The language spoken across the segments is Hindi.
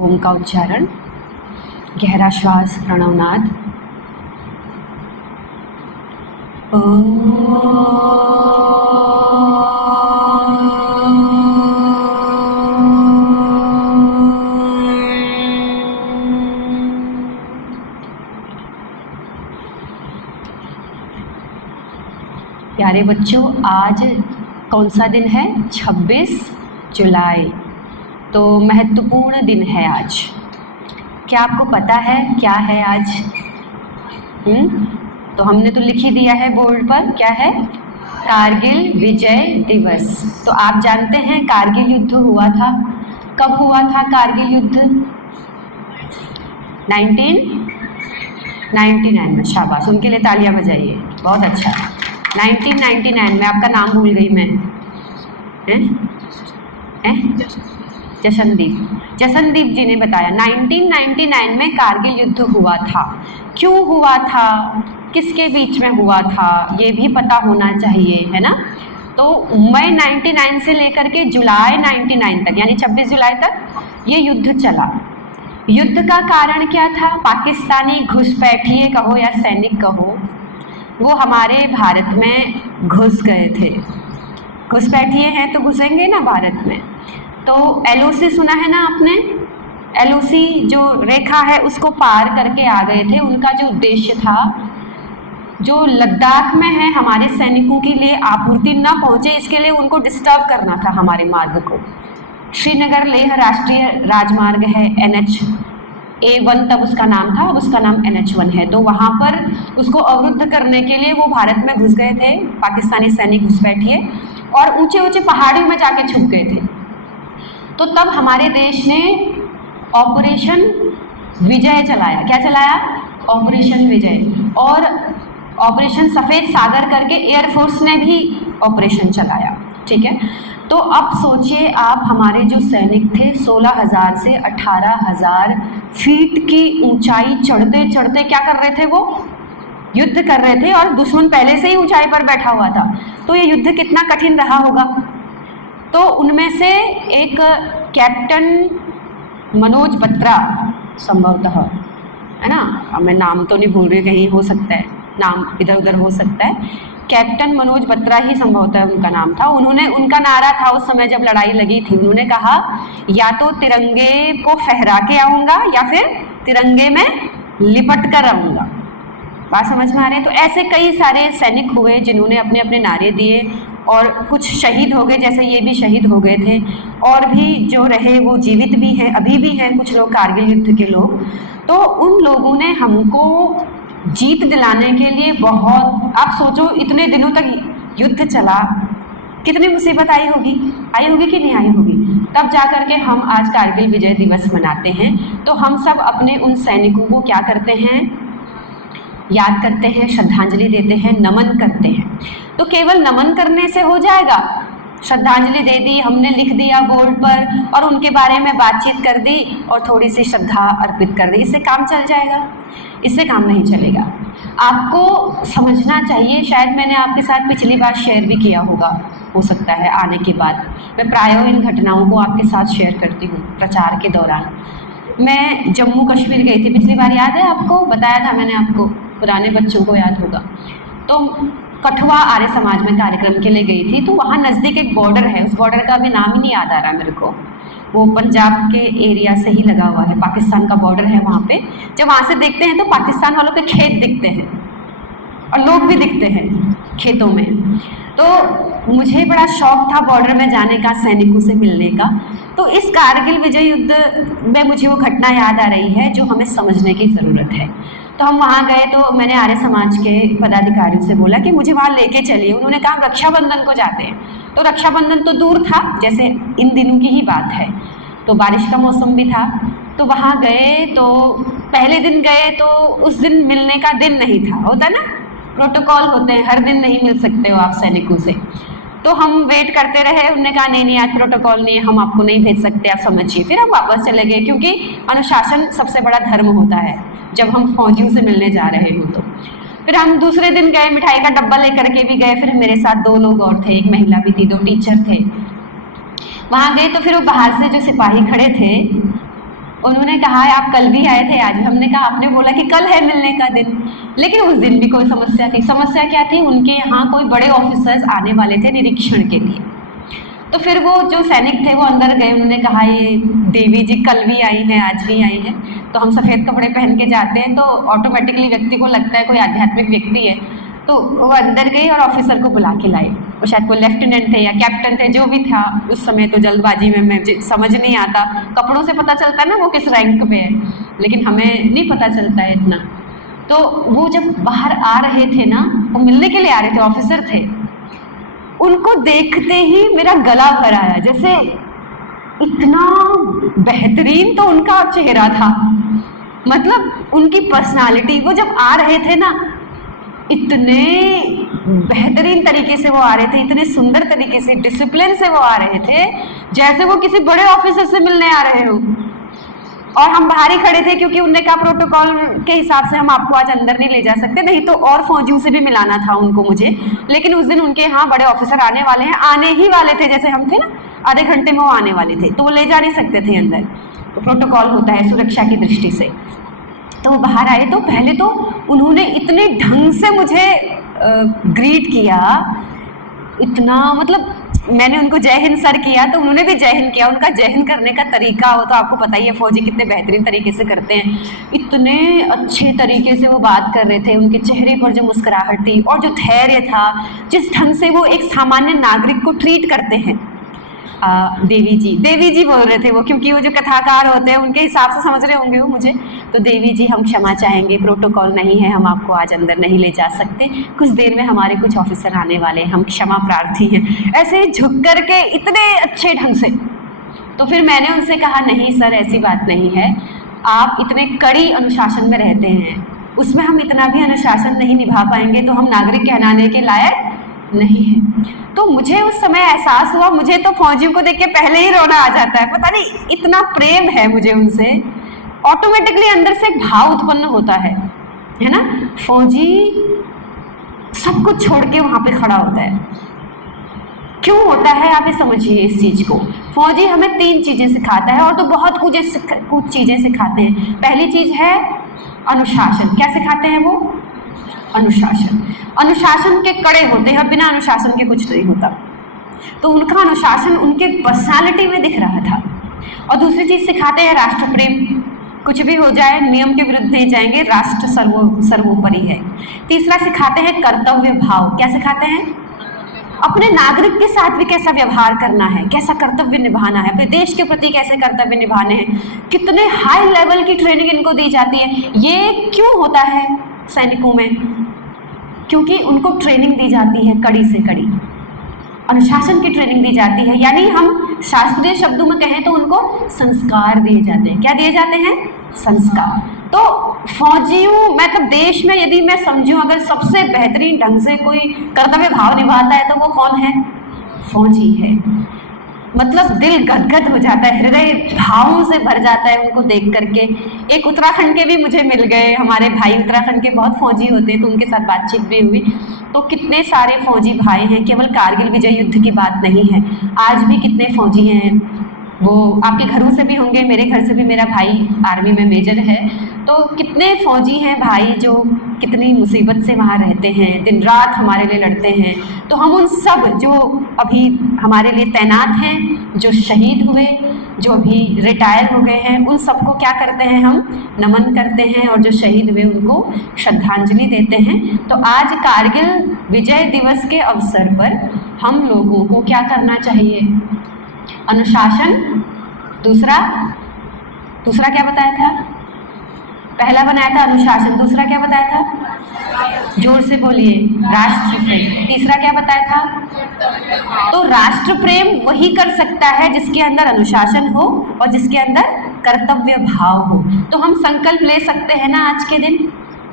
ओम का उच्चारण, गहरा श्वास, प्रणवनाद। प्यारे बच्चों, आज कौन सा दिन है? 26 जुलाई। तो महत्वपूर्ण दिन है आज। क्या आपको पता है क्या है आज? तो हमने तो लिख ही दिया है बोर्ड पर, क्या है? कारगिल विजय दिवस। तो आप जानते हैं कारगिल युद्ध हुआ था, कब हुआ था कारगिल युद्ध? 1999 में। शाबाश, उनके लिए तालियां बजाइए, बहुत अच्छा। 1999 में। आपका नाम भूल गई मैं। जशनदीप जी ने बताया 1999 में कारगिल युद्ध हुआ था। क्यों हुआ था, किसके बीच में हुआ था, ये भी पता होना चाहिए, है ना। तो मई 99 से लेकर के जुलाई 99 तक, यानी 26 जुलाई तक ये युद्ध चला। युद्ध का कारण क्या था? पाकिस्तानी घुसपैठिए कहो या सैनिक कहो, वो हमारे भारत में घुस गए थे। घुसपैठिए हैं तो घुसेंगे ना भारत में। तो LOC सुना है ना आपने? LOC जो रेखा है उसको पार करके आ गए थे। उनका जो उद्देश्य था, जो लद्दाख में है हमारे सैनिकों के लिए आपूर्ति न पहुंचे, इसके लिए उनको डिस्टर्ब करना था हमारे मार्ग को। श्रीनगर लेह राष्ट्रीय राजमार्ग है, NH-A1 तब उसका नाम था, अब उसका नाम NH-1 है। तो वहाँ पर उसको अवरुद्ध करने के लिए वो भारत में घुस गए थे पाकिस्तानी सैनिक घुसपैठिए, और ऊंचे ऊंचे पहाड़ियों में जाके छुप गए थे। तो तब हमारे देश ने ऑपरेशन विजय चलाया। क्या चलाया? ऑपरेशन विजय। और ऑपरेशन सफ़ेद सागर करके एयरफोर्स ने भी ऑपरेशन चलाया, ठीक है। तो अब सोचिए आप, हमारे जो सैनिक थे 16,000 से 18,000 फीट की ऊंचाई चढ़ते चढ़ते क्या कर रहे थे? वो युद्ध कर रहे थे, और दुश्मन पहले से ही ऊंचाई पर बैठा हुआ था। तो ये युद्ध कितना कठिन रहा होगा। तो उनमें से एक कैप्टन मनोज बत्रा संभवतः, है ना, अब मैं नाम तो नहीं भूल रही, कहीं हो सकता है नाम इधर उधर हो सकता है, कैप्टन मनोज बत्रा ही संभवतः उनका नाम था। उनका नारा था उस समय जब लड़ाई लगी थी, उन्होंने कहा या तो तिरंगे को फहरा के आऊँगा या फिर तिरंगे में लिपट कर आऊँगा। बात समझ में आ रही है? तो ऐसे कई सारे सैनिक हुए जिन्होंने अपने अपने नारे दिए, और कुछ शहीद हो गए, जैसे ये भी शहीद हो गए थे, और भी जो रहे वो जीवित भी हैं, अभी भी हैं कुछ लोग कारगिल युद्ध के लोग। तो उन लोगों ने हमको जीत दिलाने के लिए बहुत, आप सोचो इतने दिनों तक युद्ध चला, कितनी मुसीबत आई होगी कि नहीं आई होगी। तब जा कर के हम आज कारगिल विजय दिवस मनाते हैं। तो हम सब अपने उन सैनिकों को क्या करते हैं? याद करते हैं, श्रद्धांजलि देते हैं, नमन करते हैं। तो केवल नमन करने से हो जाएगा? श्रद्धांजलि दे दी हमने, लिख दिया बोर्ड पर, और उनके बारे में बातचीत कर दी और थोड़ी सी श्रद्धा अर्पित कर दी, इससे काम चल जाएगा? इससे काम नहीं चलेगा। आपको समझना चाहिए, शायद मैंने आपके साथ पिछली बार शेयर भी किया होगा, हो सकता है आने के बाद। मैं प्रायों इन घटनाओं को आपके साथ शेयर करती हूँ। प्रचार के दौरान मैं जम्मू कश्मीर गई थी पिछली बार, याद है आपको? बताया था मैंने आपको, पुराने बच्चों को याद होगा। तो कठुआ आर्य समाज में कार्यक्रम के लिए गई थी। तो वहाँ नज़दीक एक बॉर्डर है, उस बॉर्डर का भी नाम ही नहीं याद आ रहा मेरे को, वो पंजाब के एरिया से ही लगा हुआ है, पाकिस्तान का बॉर्डर है वहाँ पे। जब वहाँ से देखते हैं तो पाकिस्तान वालों के खेत दिखते हैं और लोग भी दिखते हैं खेतों में। तो मुझे बड़ा शौक था बॉर्डर में जाने का, सैनिकों से मिलने का। तो इस कारगिल विजय युद्ध में मुझे वो घटना याद आ रही है जो हमें समझने की ज़रूरत है। तो हम वहाँ गए, तो मैंने आर्य समाज के पदाधिकारियों से बोला कि मुझे वहाँ लेके चलिए। उन्होंने कहा रक्षाबंधन को जाते हैं। तो रक्षाबंधन तो दूर था, जैसे इन दिनों की ही बात है, तो बारिश का मौसम भी था। तो वहाँ गए, तो पहले दिन गए तो उस दिन मिलने का दिन नहीं था, होता ना, प्रोटोकॉल होते हैं, हर दिन नहीं मिल सकते हो आप सैनिकों से। तो हम वेट करते रहे, उन्होंने कहा नहीं आज प्रोटोकॉल नहीं है, हम आपको नहीं भेज सकते, आप समझिए। फिर हम वापस चले गए, क्योंकि अनुशासन सबसे बड़ा धर्म होता है जब हम फौजियों से मिलने जा रहे हो। तो फिर हम दूसरे दिन गए, मिठाई का डब्बा लेकर के भी गए। फिर मेरे साथ 2 लोग और थे, एक महिला भी थी, 2 टीचर थे। वहाँ गए तो फिर वो बाहर से जो सिपाही खड़े थे उन्होंने कहा आप कल भी आए थे, आज भी। हमने कहा आपने बोला कि कल है मिलने का दिन, लेकिन उस दिन भी कोई समस्या थी। समस्या क्या थी? उनके यहाँ कोई बड़े ऑफिसर्स आने वाले थे निरीक्षण के लिए। तो फिर वो जो सैनिक थे वो अंदर गए, उन्होंने कहा ये देवी जी कल भी आई हैं, आज भी आई हैं। तो हम सफ़ेद कपड़े पहन के जाते हैं तो ऑटोमेटिकली व्यक्ति को लगता है कोई आध्यात्मिक व्यक्ति है। तो वो अंदर गए और ऑफिसर को बुला के लाए। वो शायद कोई लेफ्टिनेंट थे या कैप्टन थे, जो भी था उस समय। तो जल्दबाजी में मैं समझ नहीं आता, कपड़ों से पता चलता है ना वो किस रैंक पे है, लेकिन हमें नहीं पता चलता है इतना। तो वो जब बाहर आ रहे थे ना, वो मिलने के लिए आ रहे थे, ऑफिसर थे। उनको देखते ही मेरा गला भर आया, जैसे इतना बेहतरीन तो उनका चेहरा था, मतलब उनकी पर्सनालिटी। वो जब आ रहे थे ना, इतने बेहतरीन तरीके से वो आ रहे थे, इतने सुंदर तरीके से, डिसिप्लिन से वो आ रहे थे, जैसे वो किसी बड़े ऑफिसर से मिलने आ रहे हो। और हम बाहर ही खड़े थे क्योंकि उनने कहा प्रोटोकॉल के हिसाब से हम आपको आज अंदर नहीं ले जा सकते, नहीं तो और फौजियों से भी मिलाना था उनको मुझे। लेकिन उस दिन उनके यहाँ बड़े ऑफिसर आने वाले हैं, आने ही वाले थे, जैसे हम थे ना, आधे घंटे में वो आने वाले थे, तो वो ले जा नहीं सकते थे अंदर। तो प्रोटोकॉल होता है सुरक्षा की दृष्टि से। तो वो बाहर आए तो पहले तो उन्होंने इतने ढंग से मुझे ग्रीट किया, इतना, मतलब मैंने उनको जय हिंद सर किया तो उन्होंने भी जय हिंद किया। उनका जय हिंद करने का तरीका हो तो आपको पता ही है फौजी कितने बेहतरीन तरीके से करते हैं। इतने अच्छे तरीके से वो बात कर रहे थे, उनके चेहरे पर जो मुस्कुराहट थी और जो धैर्य था, जिस ढंग से वो एक सामान्य नागरिक को ट्रीट करते हैं। देवी जी बोल रहे थे वो, क्योंकि वो जो कथाकार होते हैं उनके हिसाब से समझ रहे होंगे वो मुझे। तो देवी जी हम क्षमा चाहेंगे, प्रोटोकॉल नहीं है, हम आपको आज अंदर नहीं ले जा सकते, कुछ देर में हमारे कुछ ऑफिसर आने वाले हैं, हम क्षमा प्रार्थी हैं। ऐसे झुक कर के इतने अच्छे ढंग से। तो फिर मैंने उनसे कहा नहीं सर, ऐसी बात नहीं है, आप इतने कड़ी अनुशासन में रहते हैं, उसमें हम इतना भी अनुशासन नहीं निभा पाएंगे तो हम नागरिक कहलाने के लायक नहीं है। तो मुझे उस समय एहसास हुआ, मुझे तो फौजियों को देख के पहले ही रोना आ जाता है, पता नहीं इतना प्रेम है मुझे उनसे, ऑटोमेटिकली अंदर से एक भाव उत्पन्न होता है ना। फौजी सब कुछ छोड़ के वहाँ पे खड़ा होता है। क्यों होता है आप ये समझिए इस चीज़ को। फौजी हमें 3 चीज़ें सिखाता है, और तो बहुत कुछ चीज़ें सिखाते हैं। पहली चीज़ है अनुशासन। क्या सिखाते हैं वो? अनुशासन। अनुशासन के कड़े होते हैं, बिना अनुशासन के कुछ नहीं होता। तो उनका अनुशासन उनके पर्सनालिटी में दिख रहा था। और दूसरी चीज़ सिखाते हैं राष्ट्र प्रेम, कुछ भी हो जाए नियम के विरुद्ध नहीं जाएंगे, राष्ट्र सर्वोपरि है। तीसरा सिखाते हैं कर्तव्य भाव। क्या सिखाते हैं? अपने नागरिक के साथ भी कैसा व्यवहार करना है, कैसा कर्तव्य निभाना है, अपने देश के प्रति कैसे कर्तव्य निभाने हैं। कितने हाई लेवल की ट्रेनिंग इनको दी जाती है। ये क्यों होता है सैनिकों में? क्योंकि उनको ट्रेनिंग दी जाती है, कड़ी से कड़ी अनुशासन की ट्रेनिंग दी जाती है। यानी हम शास्त्रीय शब्दों में कहें तो उनको संस्कार दिए जाते हैं। क्या दिए जाते हैं? संस्कार। तो फौजियों, मतलब देश में यदि मैं समझूं अगर सबसे बेहतरीन ढंग से कोई कर्तव्य भाव निभाता है तो वो कौन है? फौजी है। मतलब दिल गदगद हो जाता है, हृदय भावों से भर जाता है उनको देख करके। एक उत्तराखंड के भी मुझे मिल गए, हमारे भाई उत्तराखंड के बहुत फौजी होते हैं, तो उनके साथ बातचीत भी हुई। तो कितने सारे फौजी भाई हैं, केवल कारगिल विजय युद्ध की बात नहीं है, आज भी कितने फौजी हैं। वो आपके घरों से भी होंगे, मेरे घर से भी, मेरा भाई आर्मी में मेजर है। तो कितने फौजी हैं भाई जो कितनी मुसीबत से वहाँ रहते हैं, दिन रात हमारे लिए लड़ते हैं। तो हम उन सब जो अभी हमारे लिए तैनात हैं, जो शहीद हुए, जो अभी रिटायर हो गए हैं, उन सबको क्या करते हैं? हम नमन करते हैं, और जो शहीद हुए उनको श्रद्धांजलि देते हैं। तो आज कारगिल विजय दिवस के अवसर पर हम लोगों को क्या करना चाहिए? अनुशासन। दूसरा क्या बताया था? पहला बनाया था अनुशासन, दूसरा क्या बताया था? जोर से बोलिए। राष्ट्र प्रेम। तीसरा क्या बताया था? तो राष्ट्र प्रेम वही कर सकता है जिसके अंदर अनुशासन हो और जिसके अंदर कर्तव्य भाव हो। तो हम संकल्प ले सकते हैं ना आज के दिन,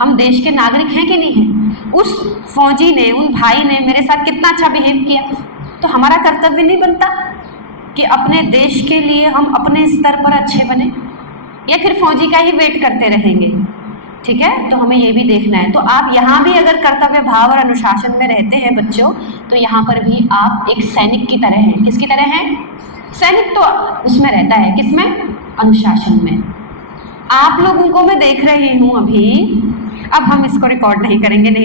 हम देश के नागरिक हैं कि नहीं हैं? उस फौजी ने, उन भाई ने मेरे साथ कितना अच्छा बिहेव किया, तो हमारा कर्तव्य नहीं बनता कि अपने देश के लिए हम अपने स्तर पर अच्छे बने, या फिर फौजी का ही वेट करते रहेंगे? ठीक है, तो हमें ये भी देखना है। तो आप यहाँ भी अगर कर्तव्य भाव और अनुशासन में रहते हैं बच्चों, तो यहाँ पर भी आप एक सैनिक की तरह हैं। किसकी तरह हैं? सैनिक तो उसमें रहता है, किसमें? अनुशासन में। आप लोगों को मैं देख रही हूँ अभी, अब हम इसको रिकॉर्ड नहीं करेंगे, नहीं